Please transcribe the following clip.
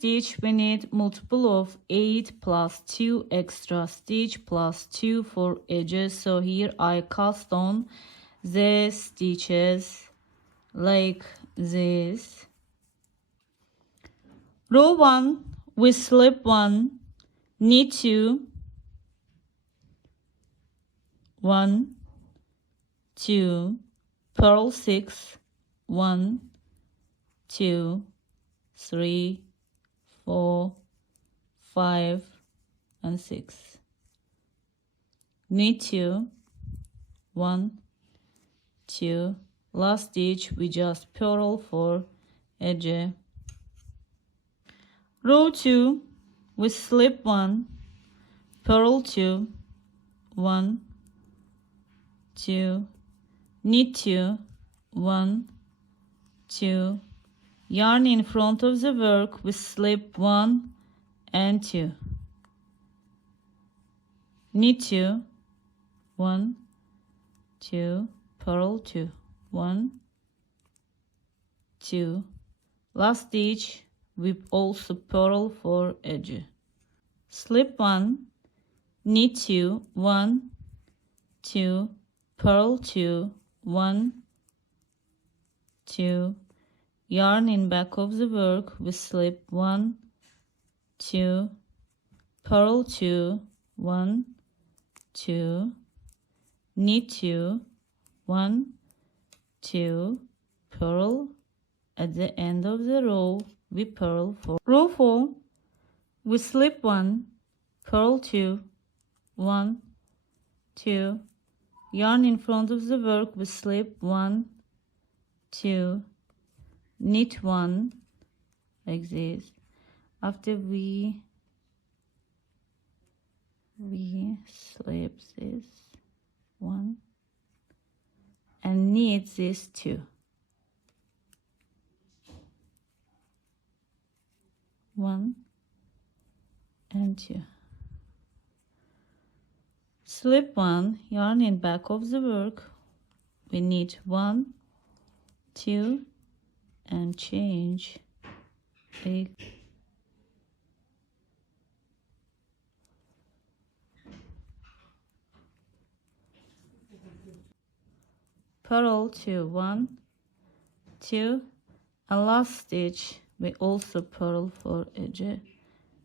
stitch we need multiple of 8 plus 2 extra stitch plus 2 for edges. So here I cast on the stitches like this. Row 1 we slip 1, knit 2, 1, 2, purl 6, 1, 2, 3, 4, 5, and 6. Knit 2, 1, 2. Last stitch we just purl for edge. Row 2 we slip 1, purl 2, 1, 2, knit 2, 1, 2. Yarn in front of the work we slip 1 and 2. Knit 2, 1, 2, purl 2, 1, 2. Last stitch we also purl for edge. Slip 1, knit 2, 1, 2, purl 2, 1, 2. Yarn in back of the work we slip 1, 2, purl 2, 1, 2, knit 2, 1, 2, purl. At the end of the row we purl 4. Row 4 we slip 1, purl 2, 1, 2. Yarn in front of the work we slip 1, 2, knit 1 like this. After we slip this 1 and knit this 2, 1 and 2. Slip 1, yarn in back of the work, we knit 1, 2, and change a purl 2, 1, 2, and last stitch we also purl for edge.